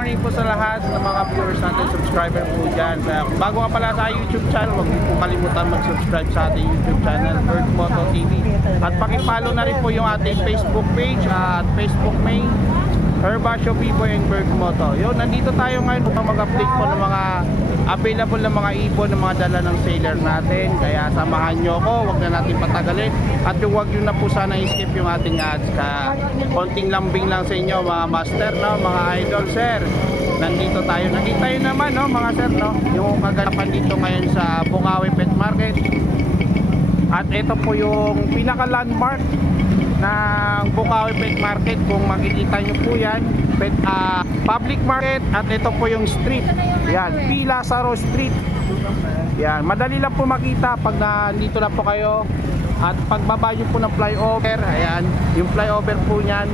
morning po sa lahat ng mga viewers natin, subscriber po dyan. Kung bago ka pala sa YouTube channel, huwag niyo po kalimutan mag-subscribe sa ating YouTube channel, Berg Moto TV. At pakipollow na rin po yung ating Facebook page at Facebook main, Herbasio Biboy and Berg Moto. Yun, nandito tayo ngayon upang mag-update po ng mga available na mga ibon ng mga dala ng seller natin. Kaya samahan nyo ako, huwag na natin patagalin. At huwag nyo na po sana i-skip yung ating ads. Konting lambing lang sa inyo mga master, no? Mga idol, sir. Nandito tayo naman, no, mga sir, no? Yung kaganapan dito ngayon sa Bukawi Pet Market. At ito po yung pinaka-landmark ng Bukawi Pet Market. Kung makikita nyo po yan, public market. At ito po yung street, yan, P. Lazaro Street. Yan, madali lang po makita pag nandito na po kayo. At pagbaba nyo po ng flyover, ayan, yung flyover po nyan,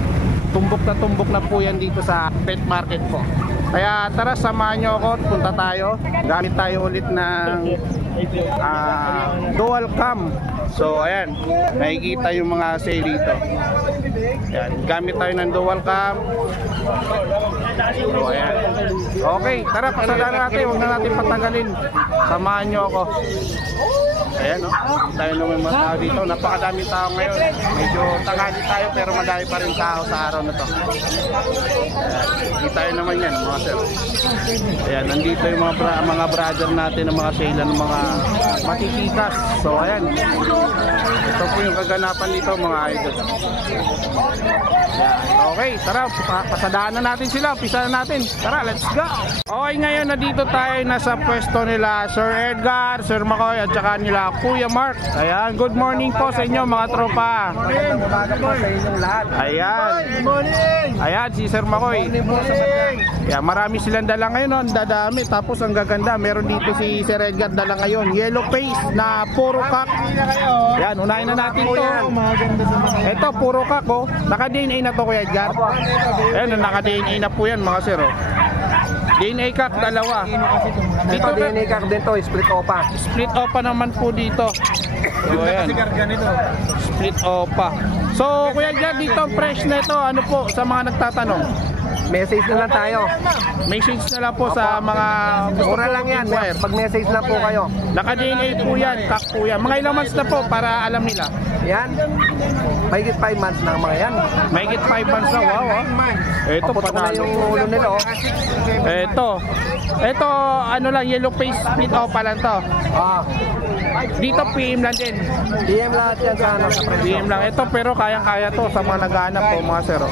tumbok na po yan dito sa pet market po. Kaya tara, samahan nyo ako, punta tayo. Gamit tayo ulit ng dual cam. So ayan, nakikita yung mga sale dito. Ayan, gamit tayo ng dual cam. So ayan. Okay, tara, pasada natin, huwag na natin patagalin. Samahan nyo ako. Ayan, no? Tayo naman mga tao dito. Napakadaming tao ngayon. Medyo tanghali tayo pero madami pa rin tao sa araw na to. Ayan, tayo naman yan mga sir. Ayan, nandito yung mga brother natin ng mga sale ng mga matitikas. So ayan, ito po yung kaganapan dito mga idol. Ayan, okay, tara, pasadaan na natin sila. Pisa na natin. Tara, let's go. Okay, ngayon nandito tayo nasa pwesto nila Sir Edgar, Sir Makoy at saka nila Kuya Mark. Ayan, good morning po sa inyo mga tropa. Ayan. Ayan, si Sir Makoy. Ayan, marami silang dala ngayon, no? Ang dadami. Tapos ang gaganda, meron dito si Sir Edgar dala ngayon. Yellow face na puro kak. Ayan, unahin na natin to. Ito, puro kak, oh. Naka-DNA na to, Kuya Edgar. Ayan, naka-DNA na po yan mga sir, oh. DNA kak, dalawa. Dito DNA kak din to, split opa. Split opa naman po dito. So ayan, split opa. So Kuya Edgar, dito fresh na ito. Ano po sa mga nagtatanong? Message na lang tayo. Message na lang po sa mga mura lang yan. Pag message na po kayo. Naka-DNA po yan, kak po yan. Mga ilang months na po para alam nila. Yan. Mahigit 5 months na mga yan. Mahigit 5 months na, wow, oh. Ito pa na yung ulo nila, oh. Ito, ano lang, yellow face split opa lang to. Dito PM lang din. PM lahat yan sa ano. PM lang. Ito pero kayang-kaya to sa mga naghahanap po mga sir.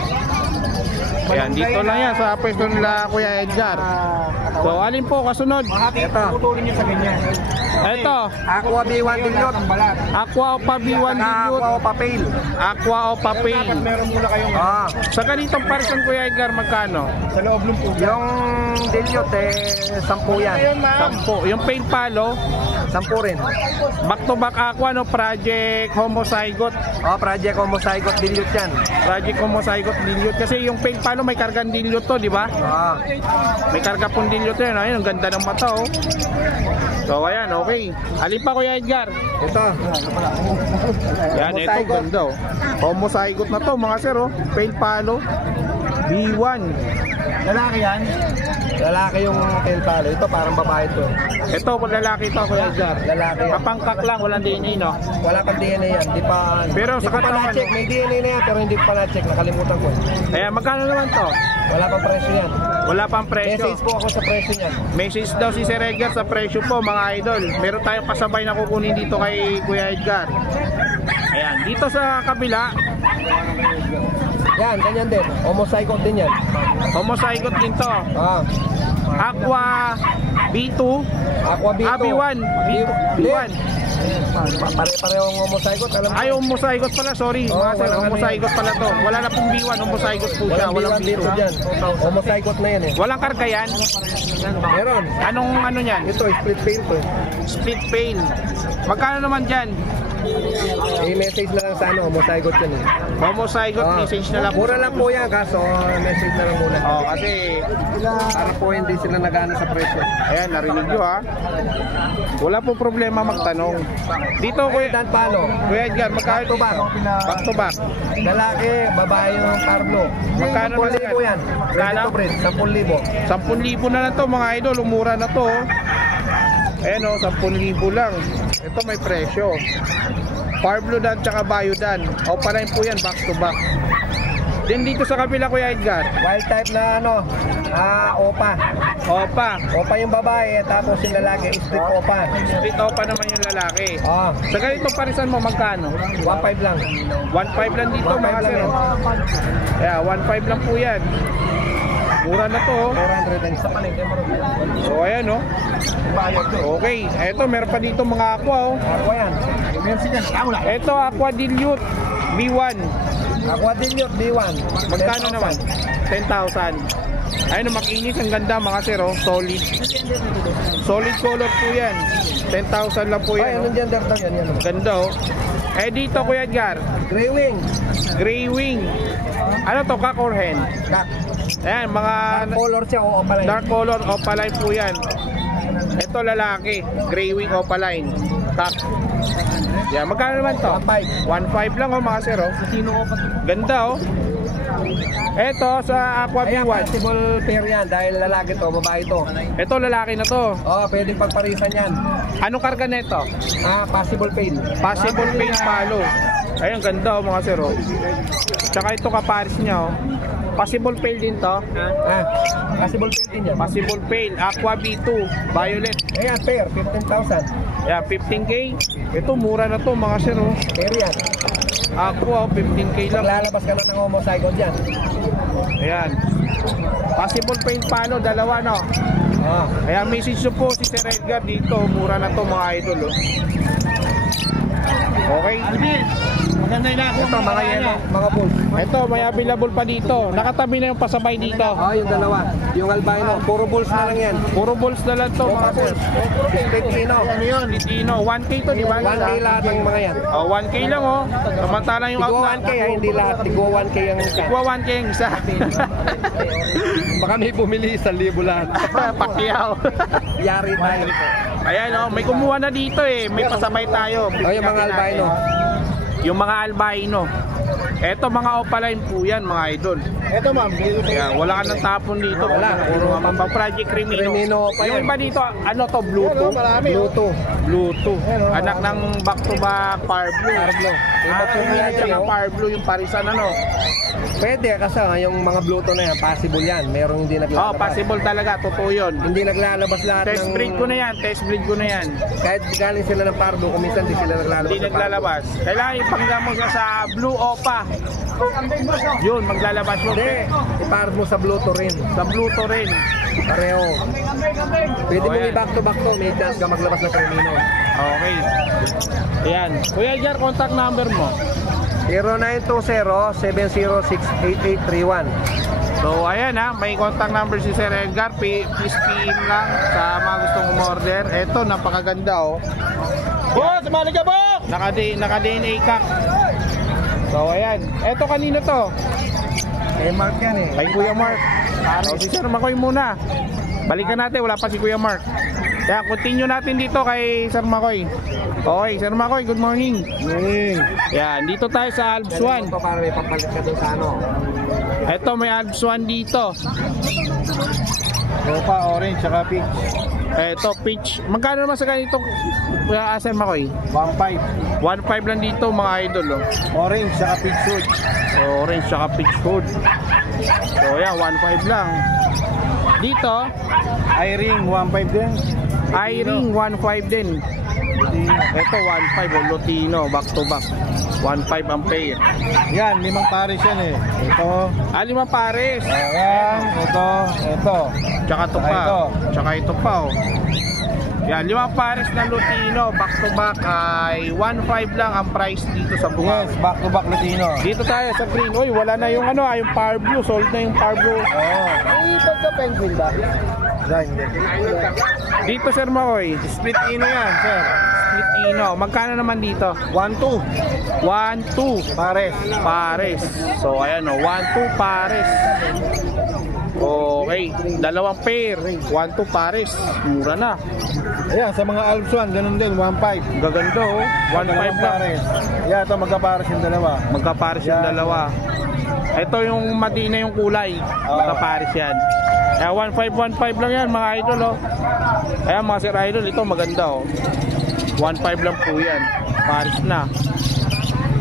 Ayan, dito lang yan sa pwesto nila Kuya Edgar. So, alin po kasunod? Ito. Ito. Aqua B1 dilute. Aqua Opa B1 dilute. Aqua Opa Pale. Aqua Opa Pale. Meron muna kayong Sa ganitong person Kuya Edgar, magkano? sa loob ng po. Yung dilute 10 yan. 10. Yung Pale Palo, 10 rin. back to back Aqua, no? Project Homozygote. Project Homozygote dilute yan. Project Homozygote dilute. Kasi yung Pale Palo may kargang dilute to, di ba? May karga pong dilute yun. Ayun, ang ganda ng mata, oh. So ayan, okay. Alin pa Kuya Edgar? Ito. Yan, ito ganda, oh. Homozygote na to mga sir, oh. Pale Palo B1. Lalaki yan? Lalaki yung tail palo. Ito parang babae to. Ito kung lalaki to Kuya Edgar. Lalaki yan. Kapangkak lang, walang DNA, no? Wala pang DNA yan. Di pa, pero di sa pa katawan, na-check. May DNA na yan pero hindi pa na-check. Nakalimutan ko. Ayan, magkano naman to? Wala pang presyo yan. Wala pang presyo. Message po ako sa presyo niyan. Message daw si Sir Edgar sa presyo po mga idol. Meron tayong kasabay na kukunin dito kay Kuya Edgar. Ayan, dito sa kabila. Yan, ganyan din. Homozygote din yan. Homozygote din to. Aqua B2. Aqua B2. B1. B1. Pare-parehong homozygote. Alam mo? Ay, homozygote pala, sorry. Mga sir, homozygote pala to. Wala na pong B1, homozygote po siya. Walang B2. Homozygote na yan eh. Walang karga yan? Meron. Anong ano yan? Ito, split pail to. Split pail. Magkano naman dyan? I-message na lang sa ano, Momozygote yan eh. Homozygote, message na lang. Mura lang po yan, kaso message na lang muna. Kasi Para po hindi sila nagana sa presyo. ayan, narinig nyo ha. Wala po problema magtanong. Dito Kuya, Dan Palo, Kuya Edgar, magkano to back. Back to back. Lalaki, babae yung Pablo. Magkano na 10,000 yan. Kano? Ready to breed, 10,000. 10,000 na lang to mga idol, umura na to. Ayan o, 10,000 lang. Ito may presyo. Parblo Dan tsaka Biodan. O palain po yan, back to back. Then dito sa kabila Kuya Edgar, Wild type na ano, Opa. Opa. Opa yung babae, tapos yung lalaki, split Opa. Split Opa naman yung lalaki. Ah, Sa ganitong parisan mo, magkano? 1.5 lang. 1.5 lang dito 1.5 mga lang sir. yan. Kaya 1.5 lang po yan. Mura na to oh. 400 ang isa. So ayan oh. Okay, eto meron pa dito mga aqua oh. Aqua yan. Eto aqua dilute B1. Aqua Dilute, B1. Magkano naman? 10,000. Ayun, makinis, ang ganda mga sir oh. Solid. Solid color po yan. 10,000 lang po Ay, yan. anong Oh. gender daw yan? Yan. Ganda oh. Eh dito Kuya Edgar, Grey Wing. gray wing. Ano to, cock or hen? Black. Ayan, mga Color siya, o pala yun. dark color opaline po yan. Ito lalaki, gray wing opaline. Cock. Yan, magkano naman to? 1.5. 1.5 lang oh mga sir oh. Ganda oh. Ito sa Aqua Ayan, B1. possible pair yan dahil lalaki to, babae to. Ito lalaki na to. Oh, pwedeng pagparisan yan. Anong karga nito? Possible pain. Possible paint palo. Ayun, ganda oh mga sir oh. Tsaka ito kaparis niya oh. Possible pail din to. Possible pain din yan. Possible pail. Aqua B2. Violet. Ayan, pair, 15,000. Yan, 15K. Ito, mura na to mga sir oh. Pair yan. Aqua, 15K lang. Lalabas ka na ng homozygote dyan. Ayan. Possible paint palo, dalawa no. Oh. Kaya message nyo po si Sir Edgar dito. Mura na to mga idol oh. Okay. Maganda na ako. Ito, mga yellow, mga bulls. Ito, may available pa dito. Nakatabi na yung pasabay dito. Oh, yung dalawa. Yung albino, puro bulls na lang yan. Puro balls na lang to mga sir. Split Ino. Ano yun? Litino. 1K to, di ba? 1K lahat ng mga yan. Oh, 1K lang oh. Samantala yung Tigwa out 1K, hindi lahat. Tigwa 1K ang isa. Tigwa 1K yung isa. Baka may bumili 1,000 lahat. Pakyaw. Yari tayo. Ayan oh, may kumuha na dito eh. May pasabay tayo. Oh, yung mga albino. Yung mga albino. Eto mga opaline po yan mga idol. Ito ma'am. Kaya wala ka ng tapon dito. Wala. Puro mga Project Crimino. Crimino pa Yung yan. iba dito, ano to? Bluetooth? Bluetooth. Bluetooth. Anak ng back to back Power Blue. Power Blue. Iba po Yung yan yan siya, ng oh. Power Blue, yung parisan ano. Pwede kasi yung mga Bluetooth na yan, possible yan. Merong hindi Oh, naglalabas. possible talaga. Totoo yun. Hindi naglalabas lahat Test ng... breed ko na yan. Test breed ko na yan. Kahit galing sila ng Pardo, kung minsan di sila naglalabas. Hindi ng Pardo. naglalabas. Kailangan ipangga mo siya sa Blue Opa. Yun, maglalabas mo. Hindi, iparad mo sa Bluetooth rin. Sa Bluetooth rin. Pareho. Pwede Oh, mo yan. i-back to back to, may chance ka maglabas ng Crimino. Okay. Ayan. Kuya Edgar, contact number mo. 0920-706-8831. So, ayan ha. May contact number si Sir Edgar. Please PM lang sa mga gustong umorder. Eto, napakaganda oh. Boss, mali ka po! Naka-DNA kak. So, ayan. Eto, kanina to. Eh, Mark yan eh. Kay Kuya Mark. So, si Sir Makoy muna. Balikan natin, wala pa si Kuya Mark. Kaya continue natin dito kay Sir Makoy. Okay, Sir Makoy, good morning. Yan, dito tayo sa Alps 1. Ito para may papalit ka dun sa ano. Ito, may Alps 1 dito. Opa, orange, saka peach. Ito, peach. Magkano naman sa ganito, Sir Makoy? 1.5. 1.5 lang dito, mga idol. Oh. Orange, saka peach food. So, orange saka peach food. So, yan, 1.5 lang. Dito, I-ring, 1.5 din. I-ring, 1.5 din. Ito, 1.5 oh, Lutino, back to back. 1.5 ang pair. Yan, 5 pares yan eh. Ito. 5 pares. Ayan, ito. Tsaka ito pa. Ito. Tsaka ito pa oh. Yan, 5 pares na Lutino, back to back ay 1.5 lang ang price dito sa Bunga. Yes, back to back Latino. Dito tayo sa green. Uy, wala na yung ano, yung Power Blue. Sold na yung Power Blue. Oo. Ay, pagka-penguin ba? Dahil. Dito, Sir Makoy. Split Ino yan, sir. split ino. Magkano naman dito? 1-2. 1-2 Pares. pares. So ayan o, 1-2 pares. Okay, dalawang pair, 1-2 pares. Mura na. Ayan, sa mga Alps 1, ganun din, 1.5. Gaganda o, 1.5 lang. pares. Ayan, ito magkapares yung dalawa. Magkapares yung Yan. dalawa. Ito yung madina yung kulay. Magkapares yan. Kaya 1.5 lang yan mga idol o. Ayan mga sir idol, ito maganda o. 1.5 lang po yan. Pares na.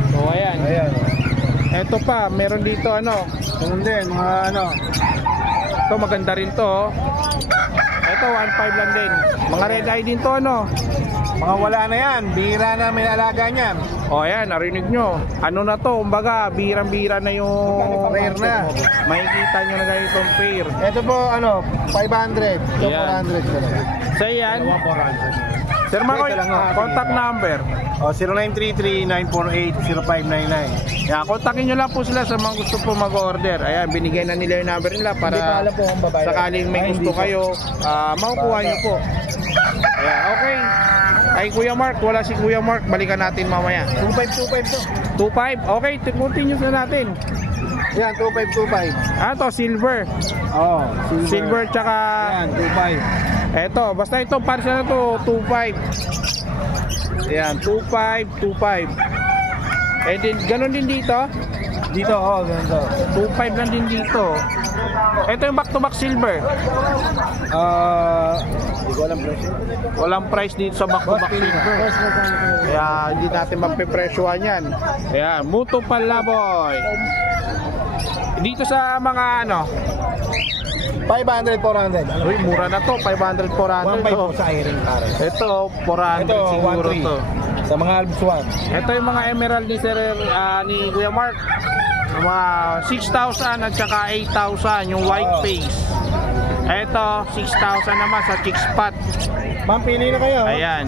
So ayan. Ayan. Ito pa, meron dito ano. Ganun din, mga ano. Ito maganda rin to oh. Ito 1.5 lang din. Mga red eye din to ano. Mga wala na yan, bihira na may alaga niyan. O ayan, narinig nyo. Ano na to, kumbaga birang-bira na yung Rare na. makikita nyo na ganitong pair. Ito po, ano, 500. Ito Yan. 400 ko lang. So yan, 400. Sir Makoy, Ito lang, oh. contact number. O, 0933-948-0599. Yan, kontakin nyo lang po sila sa mga gusto po mag-order. Ayan, binigay na nila yung number nila para Hindi pa alam po kung babae. sakaling may Ay, gusto hindi po. kayo, makukuha nyo po. Ayan, okay. Ay Kuya Mark, wala si Kuya Mark, balikan natin mamaya. 2525 to. 2.5, okay, continue na natin. Yan, 2525. Ah, to silver. Oo, Silver tsaka Yan, 25. eto, basta ito parcel na to 2.5. Ayan, 2.5. Eh din, ganun din dito. Dito, oo, ganito. 2.5 lang din dito. Ito yung back to back silver. Hindi ko alam presyo. Walang price dito sa back to back silver. Kaya hindi natin mapipresyohan yan. Ayan, Muto Palaboy. Dito sa mga ano, 500, 400. uy, mura na to, 500, 400. 1.5 po sa iring pares. Ito, 400 Ito, siguro 1.3. to. Sa mga Alps 1. Ito yung mga emerald ni Sir ni Kuya Mark. Yung mga 6,000 at saka 8,000 yung white face. Ito, 6,000 naman sa chick spot. Ma'am, pili na kayo. Ayan.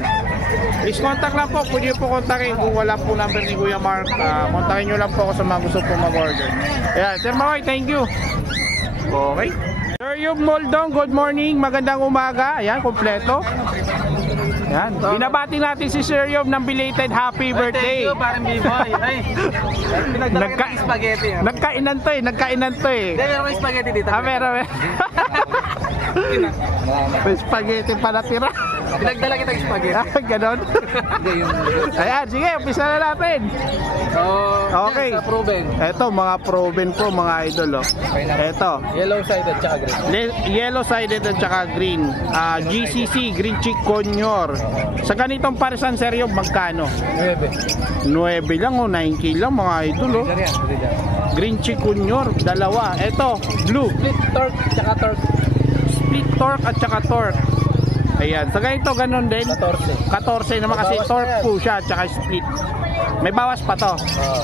Please contact lang po. Pwede po kontakin kung wala po number ni Kuya Mark. Kontakin nyo lang po ako sa mga gusto po mag-order. Ayan. Sir Makoy, thank you. Okay. Sir Yub Moldong, good morning. Magandang umaga. Ayan, kompleto. Ayan. Binabati natin si Sir Yub ng belated happy birthday. Thank you, parang B-boy. Ay, pinagdala kita ng spaghetti. Nagkainan to eh. Hindi, meron kang spaghetti dito. Meron. May spaghetti pa natira. Pinagdala kita ng spaghetti. Ganon. Ayan, sige, umpisa na natin. Okay. Sa proven. Eto, mga proven po, mga idol. Oh. Eto, Yellow-sided tsaka green. yellow-sided at saka green. GCC, Green Chick Conyor. Sa ganitong parisan, seryo, magkano? 9. 9 lang o 9K lang, mga idol. Oh. Green Chick Conyor, dalawa. Eto, blue. Split torque tsaka torque. Split torque at saka torque. Ayan, sa ganito ganon din. 14 naman kasi Bawas torque pa yan. po siya at saka split. May bawas pa to.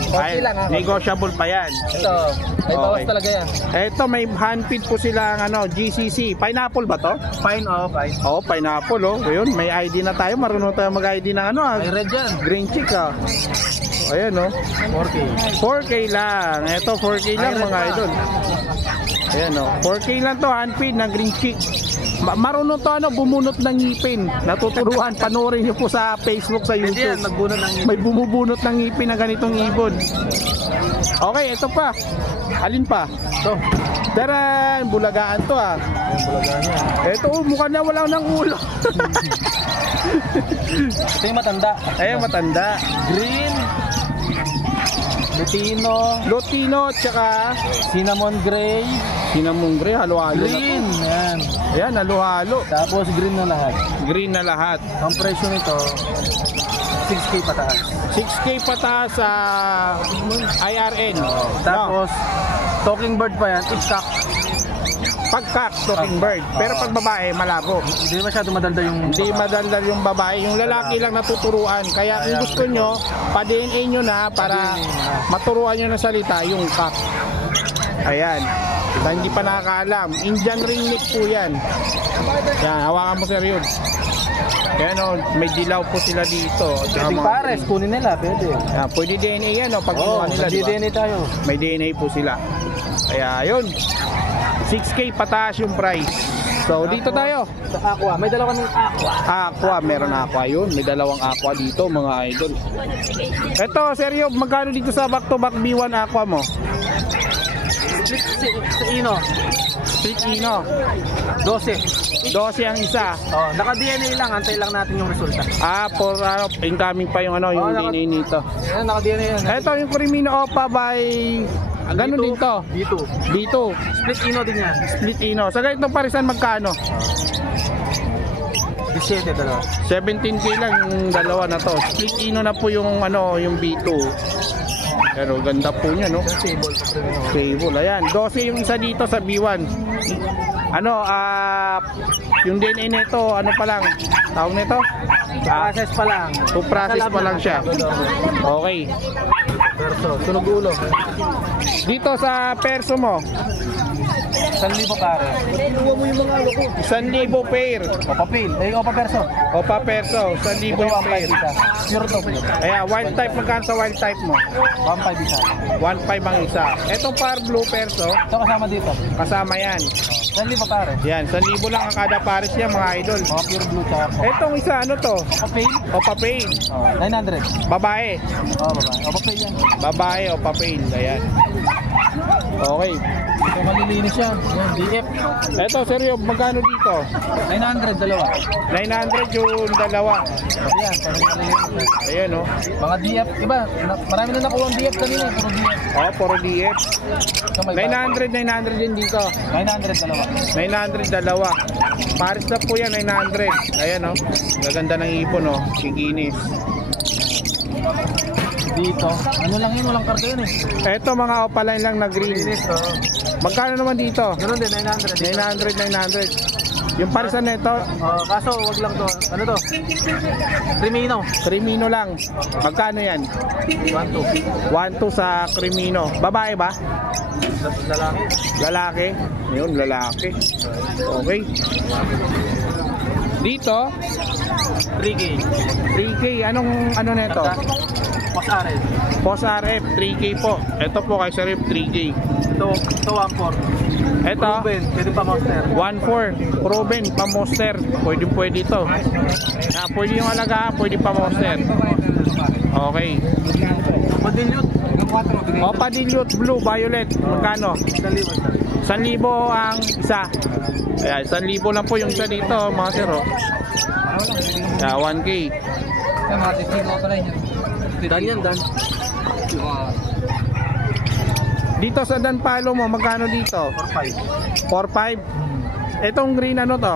konti lang, ha? Negotiable pa yan. Ito, may bawas Okay. talaga yan. Ito may handpid po sila GCC. Pineapple ba to? Fine off. Oh, pineapple oh. Ayun, may ID na tayo. Marunong tayo mag-ID ng May red yan. Green chick ah. Ayan oh. 4K. 4K lang. Ito 4K lang Iron mga pa. idol. Ayan oh. 4K lang to handpid na green chick. Marunong to bumunot ng ngipin. Natuturuan, panoorin niyo po sa Facebook, sa Hindi yan, YouTube. magbunot ng May bumubunot ng ngipin na ganitong ibon. Okay, ito pa. Alin pa? ito. Taran, bulagaan to ah. Ito, mukha na wala ng ulo. Ito yung matanda. Ayan, matanda. Green, Lutino, Lutino, tsaka cinnamon gray, cinnamon gray, halo-halo na to. green. Yan. Ayan, halo-halo. Tapos green na lahat. Green na lahat. Ang presyo nito, 6K pataas. 6K pataas sa IRN. Tapos, talking bird pa yan, iskak. Pagkak, talking bird. Pero pag babae, malabo. Hindi masyado madalda yung... Hindi madaldal yung babae. Yung lalaki lang natuturuan. Kaya kung gusto nyo, pa-DNA nyo na para maturuan nyo na salita yung cock. Ayan. Sa hindi pa nakakaalam. Indian ring neck po yan. Yan, hawakan mo sir yun. Ayan o, may dilaw po sila dito. Pwedeng pares, kunin nila, pwede. Yan, pwede DNA yan o, pag kinuha nila, di ba? DNA tayo. May DNA po sila. Kaya yun, 6K pataas yung price. So dito tayo. Sa Aqua. May dalawa ng Aqua. Aqua, meron aqua yun. May dalawang aqua dito mga idol. Ito, seryo, magkano dito sa back-to-back B1 aqua mo? Sa Ino. Split Ino. 12. 12 ang isa. Oh, naka-DNA lang. Antay lang natin yung resulta. For incoming pa yung ano, yung DNA nito. Ayan, naka-DNA yan. Ito yung Crimino Opa by ganun din to. B2. B2. Split Ino din yan. Split Ino. Sa ganitong parisan magkano? 17 dalawa. 17k lang yung dalawa na to. Split Ino na po yung ano, yung B2. Pero ganda po niya, no? Sable. Sable. Ayan, 12 yung isa dito sa B1. Ano, yung DNA nito, ano pa lang? Tawag nito? Process pa lang. To process pa lang siya. Okay. Perso. Sunog ulo. Dito sa perso mo, 1,000 pare. 1,000 pair. Opa Pil. Opa Perso. Opa perso, 1,000 yung pair. Pure to. Ayan, wild type, magkano sa wild type mo? 1,500 isa. 1,500 ang isa. Etong par blue perso, Ito kasama dito. kasama yan. 1,000 pare. Yan, 1,000 lang ang kada pares niya mga idol. Mga pure blue tsaka po. Etong isa, ano to? Opa Pil. Opa pain. 900. Babae. Babae. Opa Pil yan. Babae, opa pain. Ayan. Okay. So malilinis siya. Yan, DF. Eto, seryo, magkano dito? 900 dalawa. 900 yung dalawa. Yan, parang malilinis siya. Ayan, oh. Mga DF, iba, marami na nakuha ang DF kanina, puro DF. Oh, puro DF. So, may 900 din dito. 900 dalawa. 900 dalawa. Paris na po yan, 900. Ayan, oh. Gaganda ng ipon, oh. Siginis. Dito, ano lang yun, walang karga yun eh. Eto, mga opaline lang na green. Magkano naman dito? Ganun din, 900. 900. Yung parisan nito, Kaso, wag lang to. Ano to? Crimino. Crimino lang. Magkano yan? 1,200. 1,200 sa Crimino. Babae ba? Lalaki. Lalaki? Yun, lalaki. Okay. Dito, 3K. 3K. Anong ano nito? Pasare. Post RF, 3K po. Ito po kay Sir Rip, 3K. Ito 1,400. Ito, Ruben, pwede pa monster. 1,400. Proven, pa-monster. Pwede ito. Pwede yung alaga, pwede pa-monster. Okay. Madilyot. Opa dilute, blue, violet. Magkano? 1,000 ang isa. Ayan, 1,000 lang po yung isa dito, mga sir. Oh. 1K. Dan yan, Dan. Dito sa Dan Palo mo, magkano dito? 4,500. Etong green ano to?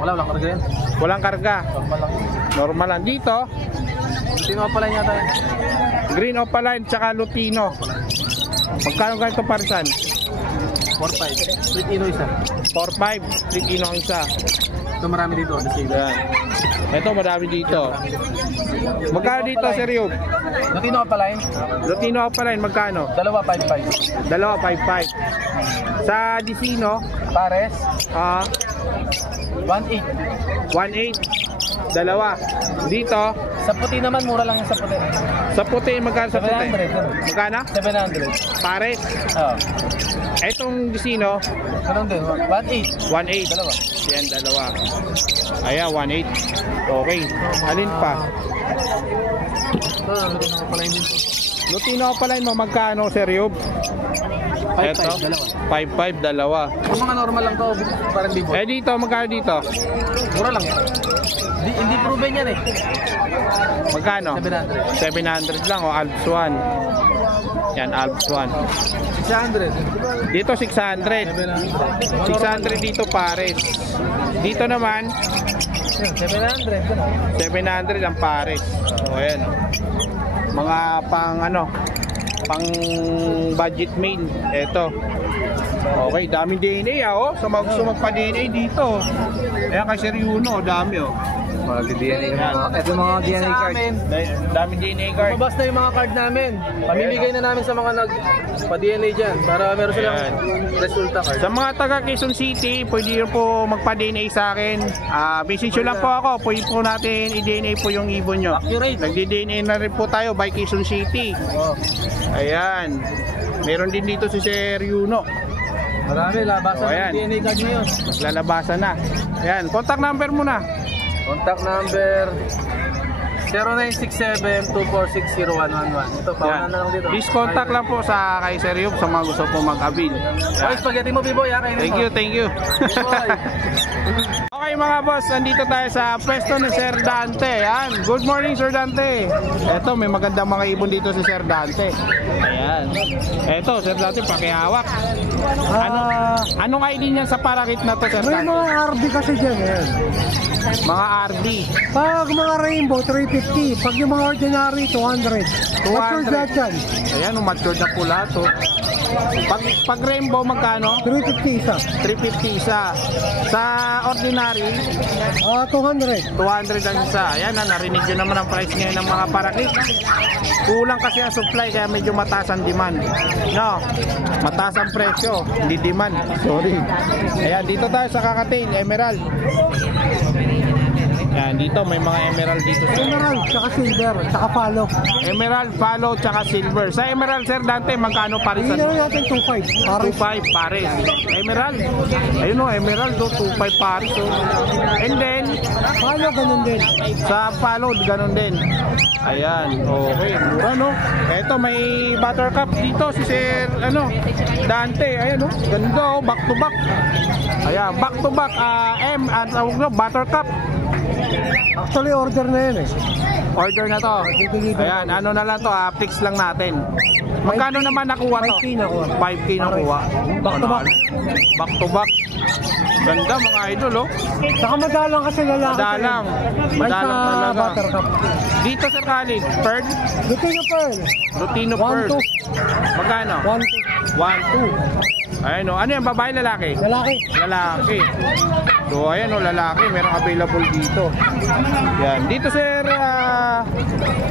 Walang karga yan. Walang karga. Normal lang. Normal lang. Dito, Lutino pala niya tayo. green opaline tsaka lutino. Magkano ganito parisan? 4,500. Split Ino isa. 4,500. Split ino ang isa. Ito marami dito. Yan. Ito madami dito. Magkano dito, Sir Yub? Lutino pala yun. Lutino opaline, magkano? Dalawa 5,500. Dalawa, 5,500. Sa Dicino, Pares. 1,800. 1,800. Dalawa. Dito, Sa puti naman, mura lang yung sa puti. sa puti, magkano sa puti? 700. Magkano? 700. Pares. Oo. Etong Dicino, Ganun din. 1,800. 1,800. Dalawa. Yan, dalawa. Ayan, 1,800. Okay. Alin pa? Ito, lutino pala yun. Lutino opaline mo, magkano, Sir Yub? 5,500. Dalawa. 5,500, dalawa. Yung mga normal lang to, parang bibo. Dito, magkano dito? Mura lang. Hindi proven yan eh. Magkano? 700. 700 lang, o Alps 1. Yan, Alps 1. 600. Dito, 600. 600 dito, pares. Dito naman, 700. 700 ang pares. So, ayan. Mga pang, pang budget meal. Eto. Okay, daming DNA, oh. Sa mga gusto magpa-DNA dito. Ayan, kay Sir Yuno, dami, oh. Mag-DNA ka. Ito mga DNA card. Daming DNA card. Mabas na yung mga card namin. Pamimigay na namin sa mga nagpa-DNA dyan para meron silang Ayan. resulta card. Sa mga taga Quezon City, pwede nyo po magpa-DNA sa akin. Visit nyo lang po ako. Pwede po natin i-DNA po yung ibon nyo. Accurate. Nagdi-DNA na rin po tayo by Quezon City. Oh. Ayan. Meron din dito si Sir Yuno. Marami, labasan Oh, ng ayan. DNA card ngayon. Lalabasan na. Ayan, contact number mo na. Contact number 0967-246-0111. Ito, pauna na lang dito. Please contact lang po sa kay Sir Yub sa mga gusto po mag-avail. Oy, spaghetti mo, Biboy. Thank you, thank you. Okay mga boss, nandito tayo sa pwesto ni Sir Dante. Ayan. Good morning Sir Dante. Ito, may magandang mga ibon dito si Sir Dante. Ayan. Ito, Sir Dante, pakihawak. Anong ID niyan sa parakit na to, Sir May Dante? mga RD kasi dyan, yan. Mga RD. Pag mga rainbow, 350. Pag yung mga ordinary, 200. What's your 200. that dyan? Ayan, matured na pula to. Pag rainbow, magkano? 350 isa. 350 isa. Sa ordinary, 200. 200 ang isa. Ayan na, narinig nyo naman ang price ngayon ng mga parakit. Kulang kasi ang supply kaya medyo mataas ang demand. No, mataas ang presyo, hindi demand. Sorry. Ayan, dito tayo sa Kakatail, Emerald. Ayan, dito may mga emerald dito. Emerald, tsaka silver, tsaka palo. Emerald, follow, tsaka silver. Sa emerald, Sir Dante, magkano Hindi parisan? na natin 2.5. Para 2.5 pares. Emerald. Ayun o, emerald o, 2.5 pares o. And then, palo, ganun din. sa follow, ganun din. Ayan, okay. Mura no. Eto, may buttercup dito si Sir, Dante. Ayan o, ganda o, back to back. Ayan, back to back. Buttercup. Actually, order na yan eh. Order na to. Ayan, ano na lang to, fix lang natin. Magkano naman nakuha to? 5K nakuha. 5K nakuha. Back to back. Back to back. Ganda mga idol, oh. Saka madalang kasi lalaki. Madalang. Ay, Madalang sa talaga. buttercup. Dito sa Khalid, Pearl, Lutino Pearl. Lutino 1, Pearl. 2. Magkano? 1, 1, 2. Ayan, oh. Ano yan, babae, lalaki? 2. Lalaki. Lalaki. So, ayan, oh, lalaki. Merong available dito. Yan. Dito, sir,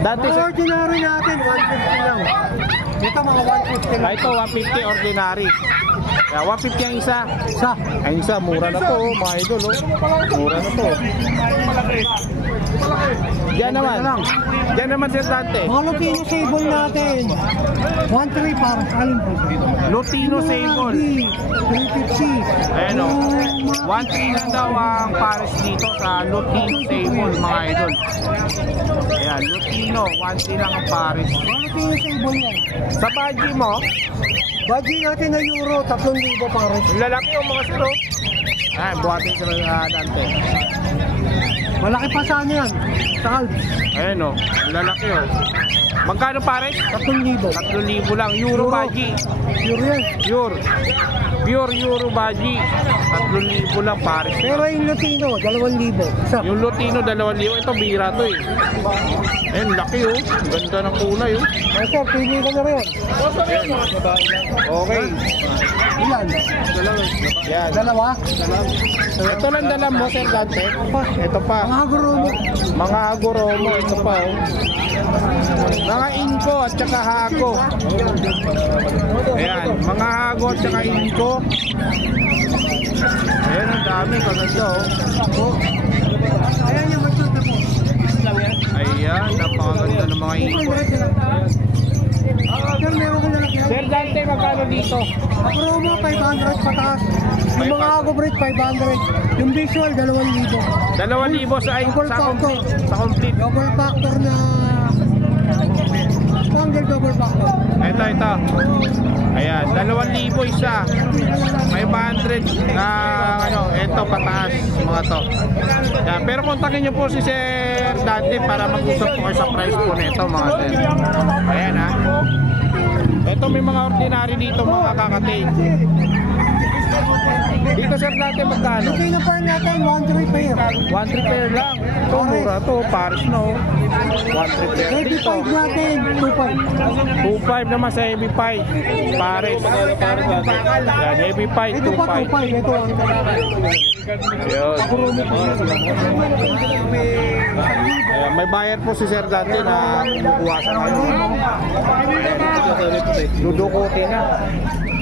dati Mga sa... ordinary natin, 150 lang. Dito mga 150 lang. Ito, 150 ordinary. Kaya 150 ang isa. Isa. Ang isa, mura na to, oh, mga idol, oh. Mura na to. Diyan naman. Diyan naman, Sir Dante. Mga Lutino Sable natin. 1.3 para sa alin po. Lutino Sable. 350. Ayan, oh. 1.3 lang daw ang pares dito sa Lutino Sable, mga idol. Ayan, Lutino, 1.3 lang ang pares. Mga Lutino Sable yan. Sa badge mo, Budget natin na euro, 3,000 para. yung lalaki yung mga siro. Ayan, buhatin sila Dante. Malaki pa sa ano yan. Sa Alps. Ayan, oh. Yung lalaki, oh. Magkano pares? 3,000. 3,000 lang. Euro badge. Euro yan. Pure Euro badge. 3,000 lang pares. Pero yung Lutino, 2,000. Isa. Yung Lutino 2,000. Ito bira to eh. Ayun, laki oh. Ganda ng kulay oh. Eh sir, pili ka na rin. Okay. Ilan? Yan. Dalawa? Ito lang dala mo, Sir Dante. Ito pa. Mga gurumo. Mga agoromo. Ito pa oh. Mga inko at saka hago. Ayan. Mga hago at saka inko. Ayan, ang dami. Kaganda oh. Ayan yung mature na po. Ayan, napakaganda ng mga inko. Sir, meron ko lalaki yan. Sir Dante, magkano dito? Gurumo, 500 pataas. Yung mga agobrit, 500. Yung visual, 2,000. 2,000 sa complete. Sa complete. Double factor na... Spangle double factor. Ito. Ayan, 2,000 isa. 500 ito pataas mga to. Ayan, pero kontakin niyo po si Sir Dante para mag-usap po kayo sa price po nito mga sir. Ayan ha. Ito may mga ordinary dito mga kakatay. Dito Sir Dante magkano? Ito yung napahan natin, 1-3 pair. 1-3 pair lang. Ito mura to, Paris no. 1-3 pair dito. 85 natin, 2.5. 2.5 naman sa heavy pie. Pares. Yan, heavy pie, Ito pa 2.5. 2.5, ito. Yun. Ayan, may bayad po si Sir Dante na buwasan ngayon. Dudukutin na.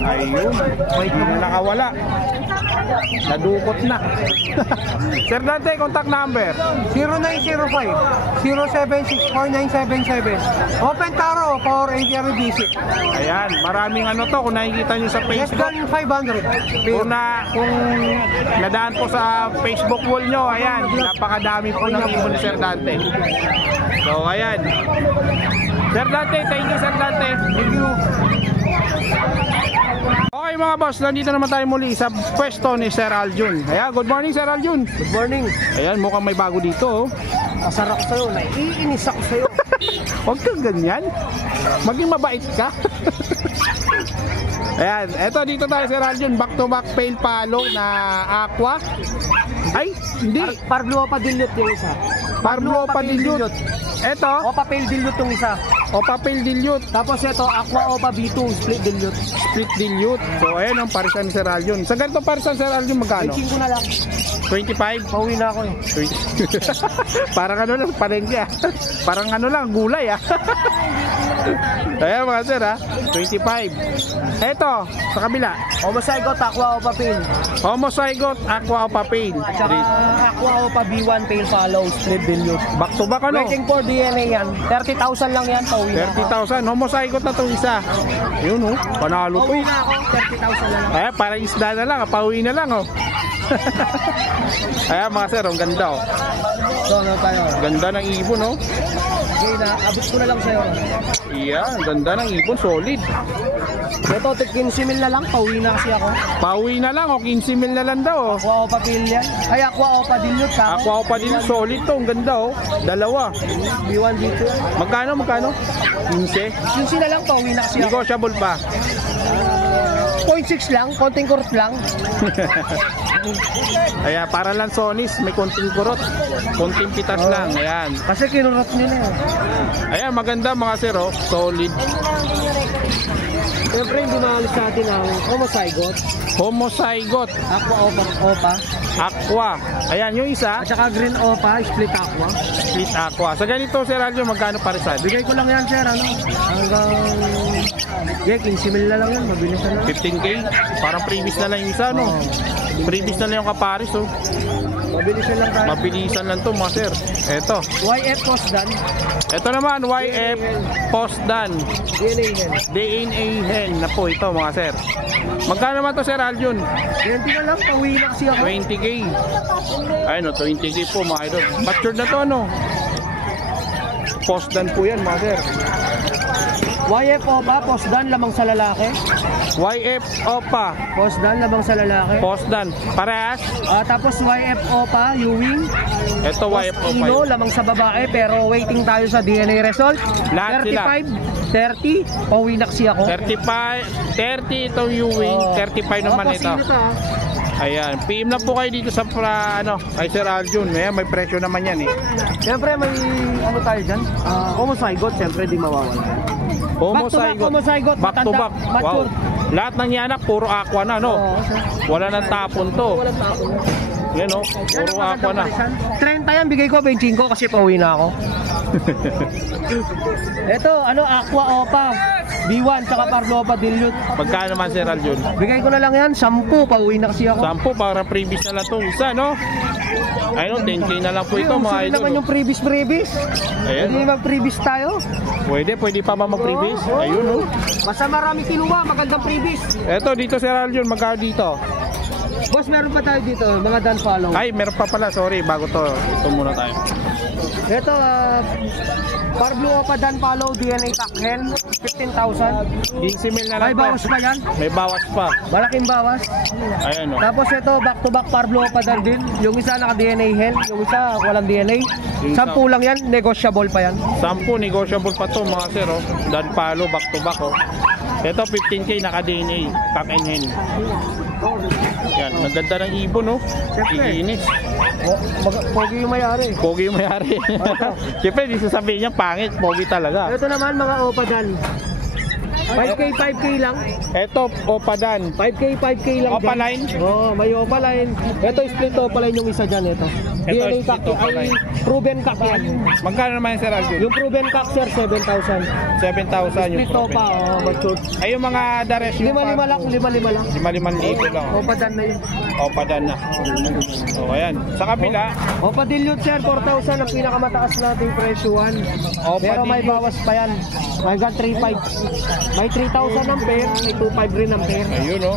Ayun. May nakawala. Nadukot na. Sir Dante, contact number. 0905-076-4977. Open Taro for ATR visit. Ayan, maraming ano to kung nakikita nyo sa Less Facebook. than 500. Kung nadaan po sa Facebook wall nyo, ayan, napakadami po ng ibon ni Sir Dante. So, ayan. Sir Dante, thank you Sir Dante. Thank you. Okay mga boss, nandito naman tayo muli sa pwesto ni Sir Aljun. Ayan, good morning Sir Aljun. Good morning. Ayan, mukhang may bago dito. Oh. Kasar ako sa'yo. Naiinis ako sa'yo. Huwag kang ganyan. Maging mabait ka. Ayan, eto dito tayo Sir Aljun. Back to back pale palo na aqua. Ay, hindi. Parblo pa dilute yung isa. Parblo pa dilute. Eto, Opa pale dilute yung isa. Opa pale dilute. Tapos ito, Aqua Opa B2 split dilute. Split dilute. So ayan ang parisan ni Sir Aljun. Sa ganito parisan Sir Aljun magkano? 15 ko na lang. 25? Pauwi na ako eh. Parang ano lang, palengke ah. Parang ano lang, gulay ah. Ayan mga sir ah, 25. Eto, sa kabila. Homozygote Aqua Opa pale. Homozygote Aqua Opa Pale. At saka Aqua Opa B1 pale follow split dilute. Back to back ano? Waiting for DNA yan. 30,000 lang yan. Pauwi na ako. 30,000. Homozygote na itong isa. Yun oh, panalo to. Pauwi na ako. 30,000 lang. Ayan, parang isda na lang, pauwi na lang oh. Ayan mga sir, ang ganda oh. So ano tayo? Ganda ng ibon oh. Okay na, abot ko na lang sa'yo. Iya, ganda ng ibon, solid. Ito, 15 mil na lang. Pauwi na kasi ako. Pauwi na lang oh, 15 mil na lang daw oh. Aqua Opa pale yan. Ay, Aqua Opa dilute ha. Aqua Opa din, solid to, ang ganda oh. Dalawa. B1 dito. Magkano? 15? 15 na lang. Pauwi na kasi ako. Negotiable pa. 0.6 lang. Konting kurot lang. Ayan, para lang Sonis, may konting kurot. Konting pitas lang, ayan. Kasi kinurot nila eh. Ayan, maganda mga sir oh, solid. Siyempre, hindi maalis natin ang homozygote. Homozygote, Aqua Opa. Aqua. Ayan, yung isa, At saka green Opa, split Aqua. split Aqua. Sa ganito sir Aljo, magkano parisan? Bigay ko lang yan, sir. Ano? Hanggang... Yeah, 15 mil na lang yan. Mabilis na lang. 15K? Parang previous na lang yung isa, no? Previous na lang yung kaparis, oh. Mabilis na lang tayo. Mabilisan lang to mga sir. Eto. YF cost dan. Eto naman, YF Postdan. DNA yan. DNA hen na po ito mga sir. Magkano naman to sir Aljun? 20 na lang. Pauwi na kasi ako. 20K. Ayun o, 20K po mga idol. Matured na to ano? Postdan po yan mga sir. YF Opa, post dan, lamang sa lalaki. YF Opa, Post dan, lamang sa lalaki. Postdan. Parehas? Tapos YF Opa, Ewing. Ito YF Opa. Ino, lamang sa babae, pero waiting tayo sa DNA result. Lahat 35, 30, pauwi na kasi ako. 30 itong Ewing, 35 naman Opo, ito. sino to, ah? Ayan, PM na po kayo dito sa kay Sir Aljun. May presyo naman yan eh. Siyempre may ano tayo dyan? Homozygote, siyempre di mawawala. Homozygote, Back to matanda, back. mature. Wow. Lahat ng yanak, puro aqua na, no? Oo, sir. Wala nang tapon to. Walang tapon. Yan, no? Yan Puro ang aqua na. magandang parisan. 30 yan, bigay ko 25 kasi pauwi na ako. Ito, ano, Aqua Opa. B1, tsaka Parblo Opa dilute. Magkano naman Sir Aljun? Bigay ko na lang yan, 10, pauwi na kasi ako. 10 para previous na lang to. Isa, no? Ayun, 10K na lang po ito mga Usually idol. naman yung previous. Ayan, Hindi no? mag-previous tayo. Pwede pa ba mag-previous? Oo. Ayun, no? Basta marami kinuha, magandang previous. Eto, dito Sir Aljun, magkano dito? Boss, meron pa tayo dito, mga dan follow. Ay, meron pa pala. Sorry, bago to. Ito muna tayo. Ito, Parblo Opa dan follow, DNA Pack Hen, 15,000. 15 mil na lang. May bawas pa yan. May bawas pa. Malaking bawas. Ayan, no? Tapos ito, back-to-back Parblo Opa dan din. Yung isa naka-DNA Hen, yung isa walang DNA. Yung 10 lang yan, negotiable pa yan. 10, negotiable pa to mga sir, oh. Dan palo, back to back, oh. Ito, 15K, naka-DNA, pack and hen. Yan, naganda ng ibon, no? Siyempre. Iinis. Pogi yung mayari. Pogi yung mayari. Siyempre, di sasabihin niya, pangit, pogi talaga. Ito naman mga Opa dan. 5K, 5K lang. Ito, Opadan. 5K lang. Opaline? Oh, may Opaline. Ito split Opaline yung isa dyan, ito. Ito, DNA split cock, ay Opaline. proven cock yan. Magkano naman Sir Aljun? Yung proven cock, sir, 7,000. 7,000 yung Split Opa, oh, mature. Ay, yung mga dares yung 5,000 lang, 5,000 lang. 5,000 lang. Opadan na yun. Opadan na. O, ayan. Sa kabila, Opa Dilute, sir, 4,000 ang pinakamataas nating presyo 1. Opa Pero may Dilute. bawas pa yan. Hanggang 3,500. May 3,000 ang pair, may 2,500 rin ang pair. ayun o.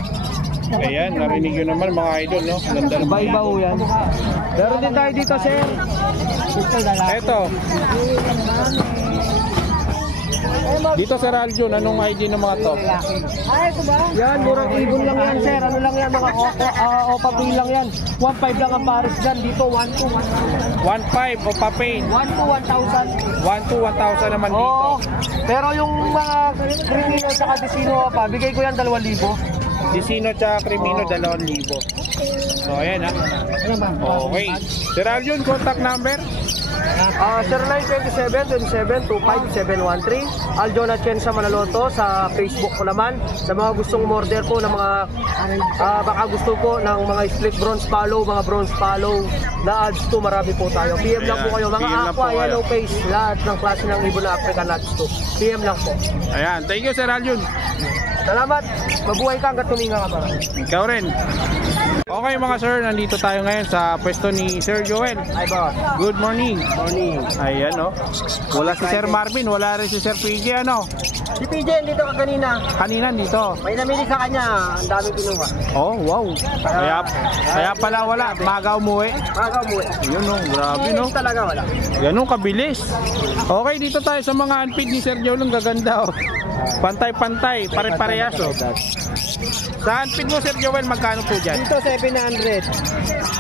Ayan, narinig yun naman mga idol, no? Ganda naman. Iba-iba ho yan. Meron din tayo dito, sir. Ito. Dito Sir Aljun, anong ID ng mga to? Yan, murang ibon lang yan, sir. Ano lang yan, mga Opa Pay lang yan. 1,500 lang ang pares dyan. Dito, 1,200. 1.5 o papain. 1,200, 1,000. 1,000 naman dito. Oo. Pero yung mga Crimino at saka Desino pa, bigay ko yan 2,000. Disino tsaka Crimino, 2,000. So, ayan ha. Okay. Sir Aljun, contact number? 0927-27-25-713 Aljon Atienza Manaloto sa Facebook ko naman. Sa mga gustong order po ng mga baka gusto po ng mga split bronze palo, mga bronze palo na ads to, marami po tayo. PM lang po kayo, mga PM lang po aqua, kayo. yellow face, lahat ng klase ng ibon na African ads to. PM lang po. Ayan, thank you Sir Aljun. Salamat, mabuhay ka hanggat tuminga ka pa. Ikaw rin. Okay mga sir, nandito tayo ngayon sa pwesto ni Sir Joel. Ay boss. Good morning. Morning. Ayan o. Wala si Sir Marvin, wala rin si Sir PJ ano. Si PJ dito ka kanina. Kanina dito. May namili sa kanya, ang dami kinuha. Oh, wow. Kaya pala wala, maga umuwi. Mga umuwi. Yun o, grabe no. Talaga wala. Ganun kabilis. Okay, dito tayo sa mga unpaid ni Sir Joel. Ang gaganda oh. Pantay-pantay, pare-parehas oh. Sa unpaid mo Sir Joel, magkano po dyan? Dito 700.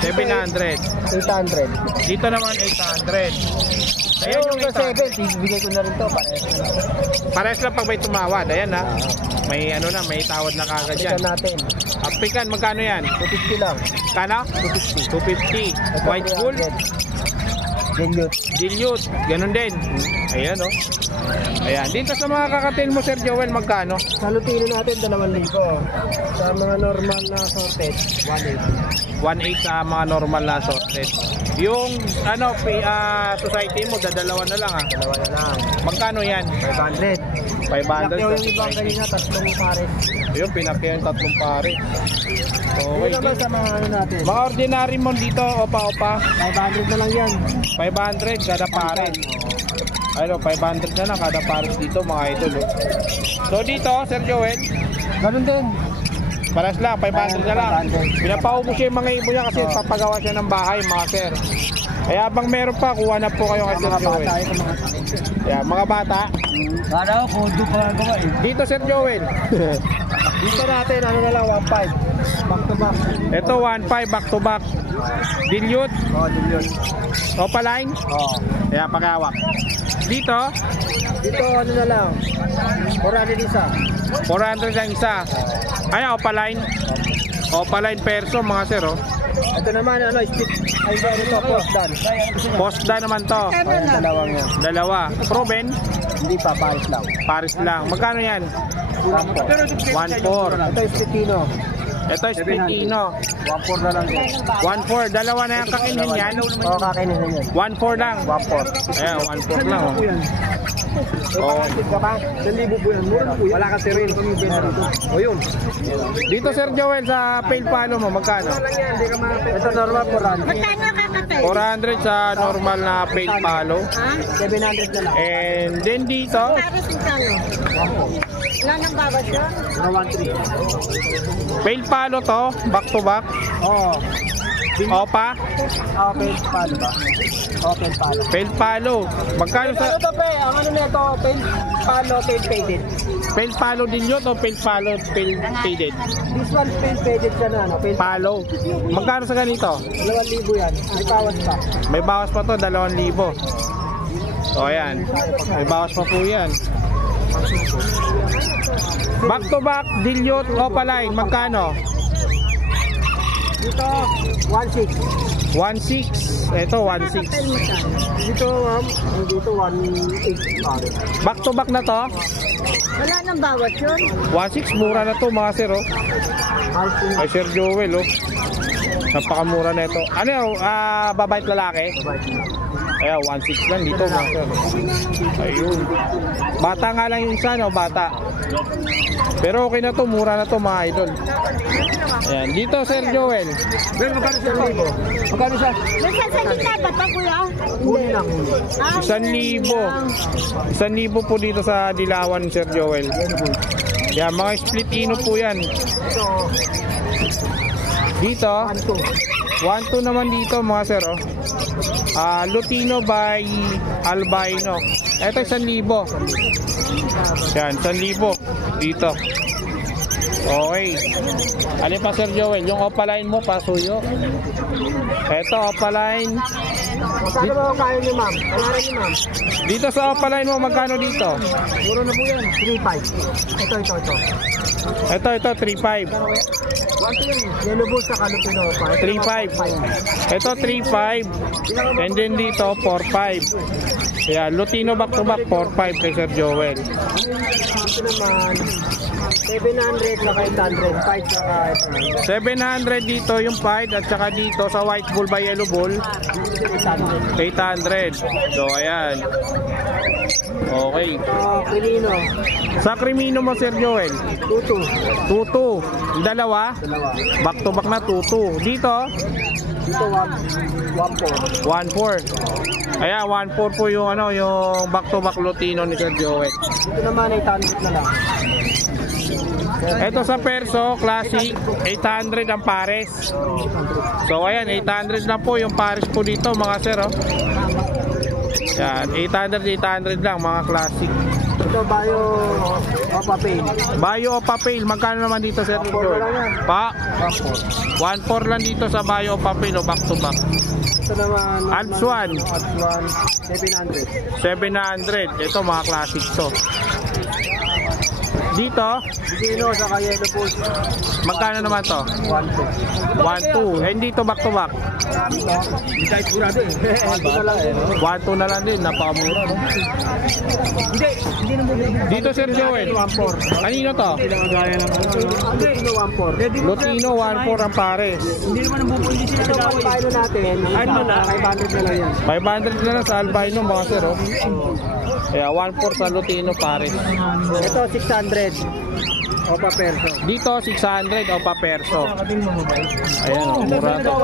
700. 800. Dito naman 800. Ayan yung 800. Bigay ko na rin to. Parehas lang pag may tumawad. Ayan ha. May ano na, may tawad na kagad yan. Ito natin. Apikan, magkano yan? 250 lang. Kano? 250. White bull? Dilute. Dilute. Ganun din. Ayan o. Ayan. Dito sa mga kakatil mo Sir Joel, magkano? Sa lutino natin, 2,000. Sa mga normal na sorted, 1,800. 1.8 sa mga normal na sorted. Yung ano, society mo, dadalawa na lang ha. Dalawa na lang. Magkano yan? 500. 500 Pinakyaw sa yung ibang society. kanina, 3 pares. Ayun, pinakyaw yung 3 pare. Ito Okay. naman sa mga ano natin. Mga ordinary mo dito, opa-opa. 500 na lang yan. 500 kada pares. Ano, 500 na lang kada pares dito mga idol. Oh. So dito, Sir Joel, Ganun din. pares lang, 500 na lang. 500. Pinapaubos siya yung mga ibon niya kasi papagawa siya ng bahay mga sir. Kaya bang meron pa, kuha na po kayo kay Sir Joel. Yeah, mga bata. Para ako, kudo pa gawa eh. Dito Sir Joel. Dito natin, ano na lang, 1,500. Back to back. Ito 1.5 back to back. Dilute, Oh, dilute. opaline. Oh. Kaya pakawak. Dito, Dito, ano na lang, 400 isa. 400 lang isa. Ay, opaline. Opaline perso mga sir oh. Ito naman, ano, split. Ay, ano to, post done. Posda naman to. Ayan, dalawang yan. Dalawa. Proven, Hindi pa, pares lang. pares lang. Magkano yan? 1,400. 1.4. Ito, splitino. Ito is Pilipino. 1,400 na lang din. 1.4. Dalawa na yung kakinin yan. Oo, kakainin na yan. 1.4 lang. 1,400. Ayan, 1.4 lang. Oh. Oh. Ka pa? 1,000 po yan. Mura po yan. Wala kasi rin. O yun. Dito Sir Joel sa pale palo mo, magkano? Ito normal 400. Magkano kakatay? 400 sa normal na pale palo. 700 na lang. And then dito, Paris yung kano? Wala nang bawas yun? 1,300. pale palo to, back to back. Oo. Opa, Open palo ba? Open palo. pale palo. Magkano Ano sa to pe? Ang ano nito? Open palo, paid faded. pale palo din yun o pale palo, pale faded? This one paid faded siya na ano? Paid Palo. Magkano sa ganito? 2,000 yan. May bawas pa. May bawas pa to, 2,000. O ayan, may bawas pa po yan. Back to back, dilute, opaline, magkano? Dito, 1,600. 1.6. Ito 1.6. Dito, ma'am. Dito, 1.8 pare. Back to back na to. Wala nang bawas yun. 1.6 mura na to mga sir, oh. Ay Sir Joel, oh. Napakamura na ito. Ano yun? Babait lalaki? Kaya 1.6 lang dito mga sir. Ayun. Bata nga lang yung isa, no? Bata. Pero okay na to, mura na to mga idol. Ayan. Dito Sir Joel. Magkano siya, Libo? Magkano siya? Nasa sa gitna ba ito, kuya? Huli lang. 1,000. 1,000 po dito sa Dilawan, Sir Joel. Yan, mga split ino po yan. Dito 1.2 naman dito mga sir, oh. Lutino by Albino. Ito 1,000. Yan, 1,000 dito. Okay. Alin pa Sir Joel? Yung opaline mo, pasuyo. Ito, opaline. Magkano ba kayo niyo, ma'am? Kalaran niyo, ma'am? Dito sa opaline mo, magkano dito? Muro na po yan. 3.5. Ito. Ito, 3.5. 1.2 yellow bull sa Lutino pa. 3.5. Ito 3.5. And then dito 4.5. Yeah, Lutino back to back 4.5 kay Sir Joel. Ito naman 700 saka 800. 5 saka 700 dito yung pied at saka dito sa white bull by yellow bull 800. So ayan. Okay. Pilino. Sa Crimino mo Sir Joel? 2.2. 2.2. Dalawa? Back to back na 2.2. Dito? Dito 1.4. 1.4. Ayan, 1.4 po yung ano, yung back to back Lutino ni Sir Joel. Dito naman 800 na lang. Ito sa Perso Classic 800 ang pares. So ayan, 800 lang po yung pares po dito mga sir, oh. Yan, 800 lang mga classic. Ito Bayo Opapail. Bayo Opapail, magkano naman dito Sir Joel? Pa 1.4 lang dito sa Bayo Opapail, back to back. Ito naman Alps 1 700. 700. Ito mga classic to. Dito, Dino sa Yellow Bull. magkano naman to? 1.2. 1.2. And dito back to back. Hindi tayo kurado eh. 1.2 na lang din, napakamura. No? Hindi na mo. Dito Sir Joel, 1.4. kanino to? Dino 1.4. Lutino 1.4 ang pares. Hindi naman nabubundi sila sa gawin. Paano natin? Ay na 500 na lang yan. 500 na lang sa albino mga sir, oh. Kaya 1.4 sa Lutino pares. Ito 600. Opa Perso. Dito 600 o pa perso. Ayan, oh, mura to.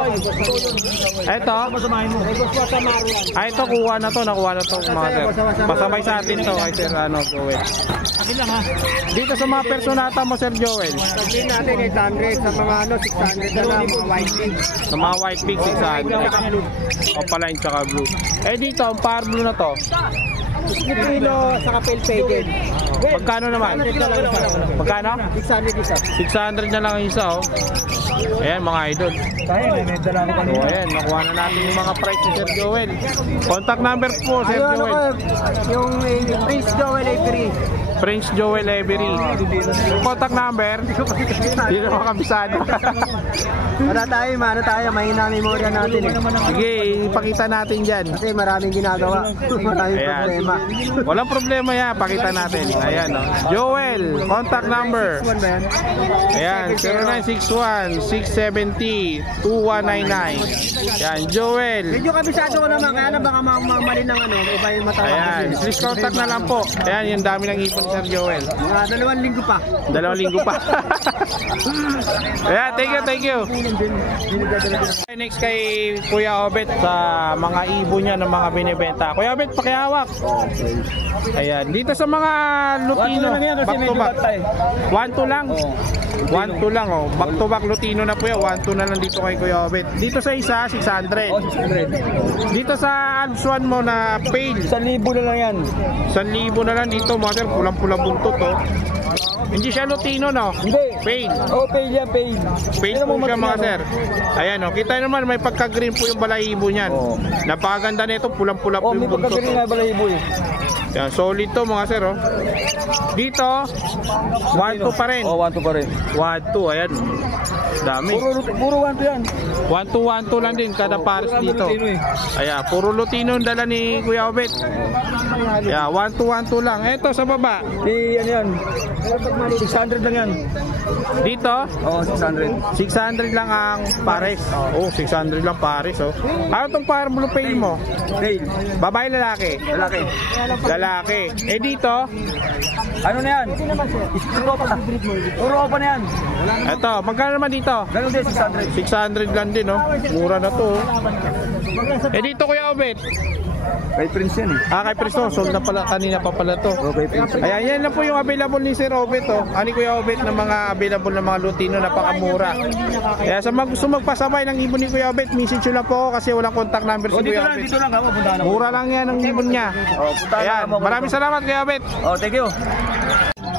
Ito, ito kuha na to, nakuha na to mga sir. Pasabay sa atin to kay Sir Joel. Dito sa mga personata mo Sir Joel. Sabihin natin 800 sa mga 600 na lang mga white pig. Sa mga white pig 600. Opaline tsaka blue. Eh dito, ang par blue na to. Pilipino sa kapel faded. Magkano naman? Magkano? 600 isa. 600 na lang ang isa, oh. Ayan mga idol. Kaya may dala ko So ayan, nakuha na natin yung mga price ni Sir Joel. Contact number po Sir Joel. Yung Prince Joel A3. Prince Joel Avery. Contact number. Hindi naman kabisado. Ano tayo, mahina memorya natin eh. Sige, ipakita natin dyan. Kasi maraming ginagawa. Maraming Ayan. problema. Walang problema yan, pakita natin. Ayan, oh. Joel, contact number. Ayan, 0961-670-2199. Ayan, Joel. Medyo kabisado ko naman, kaya na baka mali ng ano, iba yung matawag. Ayan, please contact na lang po. Ayan, yung dami ng ipon Sir Joel. Mga 2 linggo pa. 2 linggo pa. Ayan, thank you. Next kay Kuya Obet sa mga ibon niya ng mga binibenta. Kuya Obet, pakihawak. Ayan, dito sa mga Lutino, back to back. 1-2 lang. 1-2 lang, oh. Back to back Lutino na po yan. 1-2 na lang dito kay Kuya Obet. Dito sa isa, 600. Dito sa Alps 1 mo na paid, 1,000 na lang yan. 1,000 na lang dito, mga sir. Pulang-pulang buntot, oh. Hindi siya Lutino, no? Hindi. Paid. Oh, paid yan, paid. Paid po siya mga sir. Ayan, oh. Kita naman may pagka-green po yung balahibo niyan. Napakaganda nito, pulang-pula po yung buntot. nga balahibo eh. Yan, solid to mga sir, oh. Dito, 1-2 pa rin. 1-2 pa rin. 1-2, ayan. Dami. Puro 1-2 yan. 1-2 lang din kada pares dito. Ayan, puro Lutino yung dala ni Kuya Obet. Ayan, 1-2 lang. Ito sa baba. Ano yan? 600 lang yan. Dito, Oo, 600. 600 lang ang pares. Oh, 600 lang pares, oh. Ano tong blue pail mo? Tail. Babae, lalaki? Lalaki. Lalaki. Eh dito, Ano na yan? Europa. Europa na yan. ito, magkano naman dito? Ganun din, 600. 600 lang din, oh. Mura na to, oh. Eh dito, Kuya Obet. Kay Prince yan eh. Kay Presto, sold na pala, kanina pa pala to. Okay, Prince. Ayan, yan lang po yung available ni Sir Obet, oh. Ani Kuya Obet ng mga available na mga Lutino, napakamura. Kaya sa mga gusto magpasabay ng ibon ni Kuya Obet, message nyo lang po ako kasi walang contact number si Kuya Obet. Dito lang, punta na. Mura lang yan ang ibon niya. Ayan, maraming salamat Kuya Obet. Oh, thank you.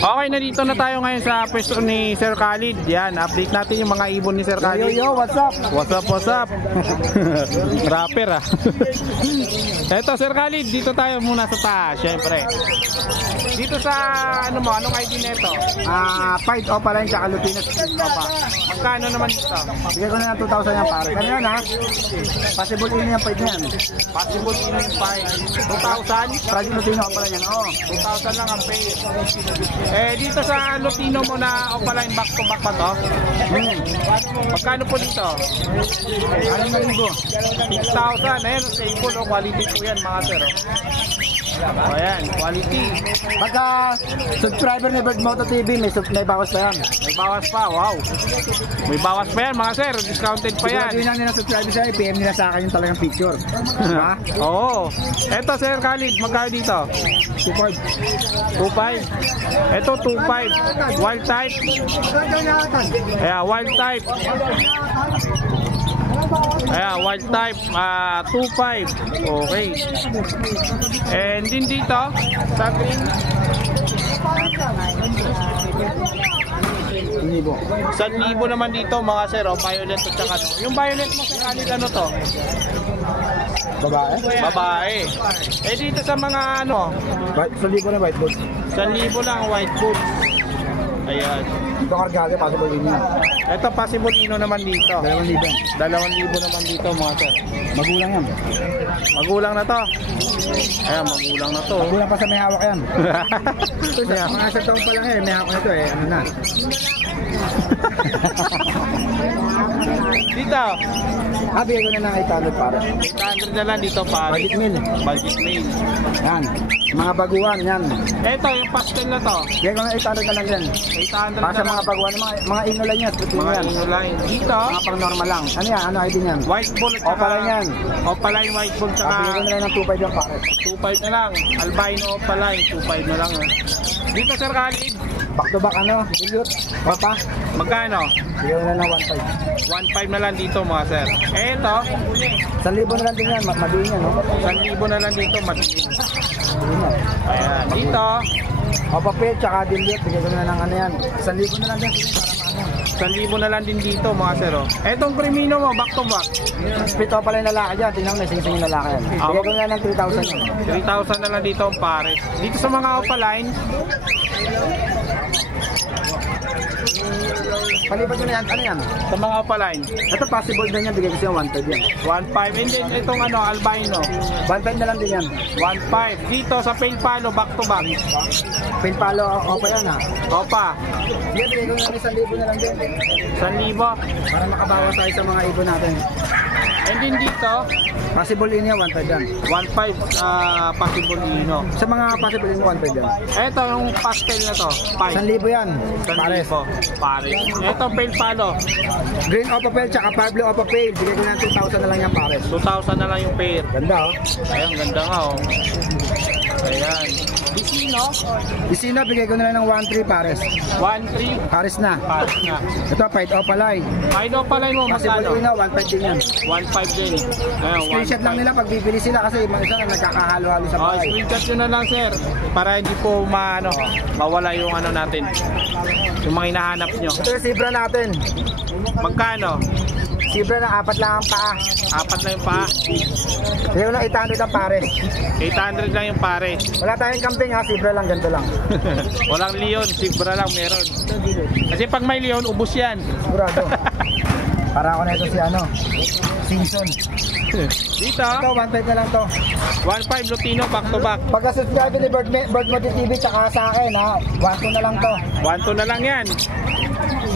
Okay, nandito na tayo ngayon sa pwesto ni Sir Khalid. Yan, update natin yung mga ibon ni Sir Khalid. Yo, what's up? What's up, what's up? Rapper, ah. Eto, Sir Khalid, dito tayo muna sa taas, syempre. Dito sa, anong ID nito? Fight Opaline tsaka Lutino. Papa. Magkano naman dito? Bigay ko na ng 2,000 yung pare. Kanya yan ha? Possible ini yung fight na yan. Possible in yung 2,000? Fragile Lutino Opaline yan, oo. 2,000 lang ang pay. Eh, dito sa Lutino mo na Opaline back to back pa to? Magkano po dito? 6,000. Ayan, stable, oh. Quality po yan, mga sir. Oh, ayan, quality. Pagka subscriber ni Bird Moto TV, may bawas pa yan. May bawas pa, wow. May bawas pa yan, mga sir. Discounted pa yan. Siguraduhin lang nila subscriber siya, i-PM nila sa akin yung talagang picture. Ha? Oo. Eto, Sir Khalid, magkano dito? 2.5. 2.5. Eto, 2.5. Wild type. Ayan, wild type. Ayan, wild type. 2.5. Okay. And din dito, sa green. 1,000 naman dito, mga sir. Oh, violet at saka ano. Yung violet mo, Sir Khalid, ano to? Babae? Babae. Eh dito sa mga ano, 1,000 na white board. 1,000 lang white boots. Ayan. Ito kargate, possible ini. Ito possible ino naman dito. 2,000. 2,000 naman dito, mga sir. Magulang yan. Magulang na to. Ayan, magulang na to. Magulang pa sa may hawak yan. Ayan. Mga isang taon pa lang eh, may hawak na ito eh. Ano na? Dito, Bigay ko na ng 800 para. 800 na lang dito pa. Budget meal. Budget meal. Yan. Mga baguhan yan. Ito, yung pastel na to. Bigay ko na 800 na lang yan. 800 Para na sa lang. mga baguhan, mga ino lang yan. Split Mga yan. ino line. Dito, Mga pang normal lang. Ano yan? Ano ID niyan? white bull at Opaline yan. Opaline white bull Bigay ko saka na lang ng 2.5 yung pare. 2.5 na lang. Albino Opaline, 2.5 na lang. Dito, Sir Khalid, Back to back ano? Dilute. Papa. magkano? Bigay ko na ng 1.5. 1.5 na lang dito, mga sir. Eh, ito, 1,000 na lang din yan. Madiin yan, no? 1,000 na lang dito, matikin. Ayan, dito, Papapel, tsaka dilute. Bigay ko na ng ano yan. 1,000 na lang din. Para maano. 1,000 na lang din dito, mga sir. Oh. Etong Primino mo, back to back. Split pala yung lalaki dyan. Tingnan mo, may sing-sing yung lalaki yan. Bigay ko na lang ng 3,000 yan. 3,000 na lang dito ang pares. Dito sa mga Opaline, Palipat ko na yan. Ano yan? sa mga Opaline, Ito possible din yan. Bigay ko siya 1.5 yan. 1.5. And then, itong ano, Albino, 1.5 na lang din yan. 1.5. Dito sa Pale Palo, back to back. Pin palo, o pa yan ha. Opa, Yan, bigay ko na lang 1,000 na lang din. 1,000. Para makabawas tayo sa mga ibon natin. And then dito, Possible in yan, 1.5 yan. 1.5 possible ino. Sa mga possible in 1.5 yan. Ito yung pastel na to, 5. 1,000 yan. Pares. Pares. Ito Pale Palo, Green Opapel, tsaka Pablo Opapel. Bigay ko na ng 2,000 na lang yan pares. 2,000 na lang yung pair. Ganda oh. Ayan, ganda nga oh. Ayan. Bisino, Isino, bigay ko na lang ng 1.3 pares. 1.3. Pares na. Pares na. Ito, Fight Opalay. Ay, do pala mo, magkano? Possible in 1.5 din yan. 1.5 din. Ayan, Screenshot lang 1.5. nila pag bibili sila kasi mga isa na nagkakahalo-halo sa Oh, bahay. screenshot nyo na lang, sir. Para hindi po mawala yung ano natin. Yung mga hinahanap nyo. Ito yung Zebra natin. Magkano? Zebra na 4 lang ang paa. 4 na yung paa. Bigay ko na 800 ang pares. 800 lang yung pare. Wala tayong camping ha, Zebra lang, ganito lang. Walang leon, zebra lang meron. Kasi pag may leon, ubos yan. Sigurado. Para ako na ito si ano, Simpson. Dito, Ito, 1.5 na lang to. 1.5 Lutino back to back. Pagka-subscribe ni Bird Mode TV tsaka sa akin ha, 1.2 na lang to. 1.2 na lang yan.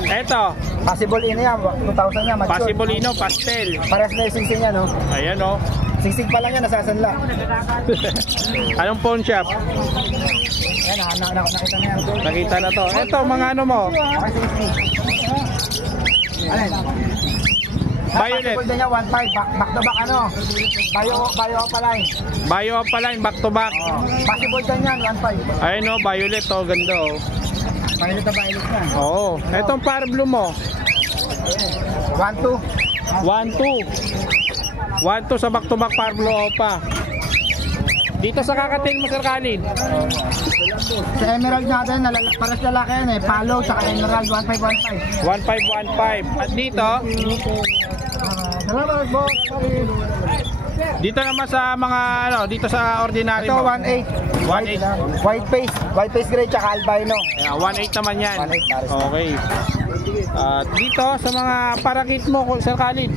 Eto, Possible in yan, 2,000 yan, mature. Pasibolino, pastel. Parehas na yung singsing yan, no? Ayan o. Singsing pa lang yan, nasasanla. Anong pawn shop? Yan, nakita na yan. Nakita na to. Eto, mga ano mo? Okay, singsing. Alin? Violet. Possible din yan, 1.5. Back to back ano? Bio opaline. Bio Opaline, back to back. Possible din yan, 1.5. Ayun o, violet o. Ganda o. Violet na violet yan. Oo. Etong par blue mo? 1.2. 1.2 sa back to back par blue opa. Dito sa kakatil mo, Sir Khalid. Sa emerald natin, pares lalaki yan eh. Palo, tsaka emerald, 1.5, 1.5. At dito, Salamat, boss. dito naman sa mga ano, dito sa ordinary Ito, mo. 1.8. White face gray, tsaka albino. Ayan, 1.8 naman yan. 1.8 pares. Okay. At dito sa mga parakit mo, Sir Khalid.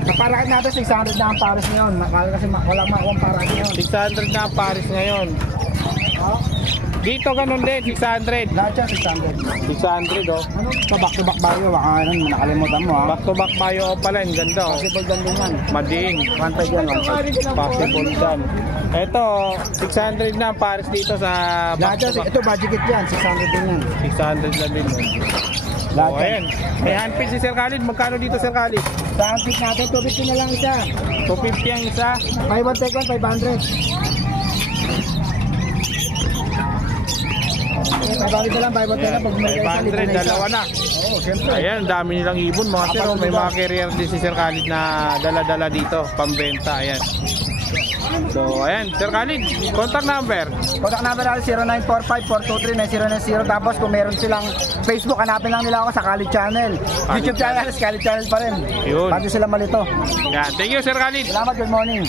Sa parakit natin, 600 na ang pares ngayon. Kasi wala makuha ang parakit ngayon. 600 na ang Paris ngayon. Dito ganun din, 600. Lahat yan, 600. 600 oh. Ito, back to back bayo. Baka ano, nakalimutan mo ha. Back to back Bio Opaline, ganda oh. Possible ganda yan. Mading. 1.5 yan, 1.5. Possible dyan. Ito, 600 na ang Paris dito sa Lahat back to yan, back. ito budget yan, 600 din yan. 600 na din. Lahat Oh, yan. ayan. May handpick si Sir Khalid. Magkano dito, Sir Khalid? Sa antik natin, 250 na lang isa. 250 ang isa. Buy one, take one, 500. 500 na lang, buy one, take one. Pag bumili kayo sa 500, dalawa na. Oo, siyempre. Ayan, dami nilang ibon mga sir. Oh. May mga carrier din si Sir Khalid na dala-dala dito, pambenta. Ayan. So, ayan, Sir Khalid, contact number. Contact number natin 0945-423-9090. Tapos kung meron silang Facebook, hanapin lang nila ako sa Khalid Channel. YouTube channel, Khalid Channel pa rin. Yun. Bago sila malito. Yan, thank you Sir Khalid. Salamat, good morning.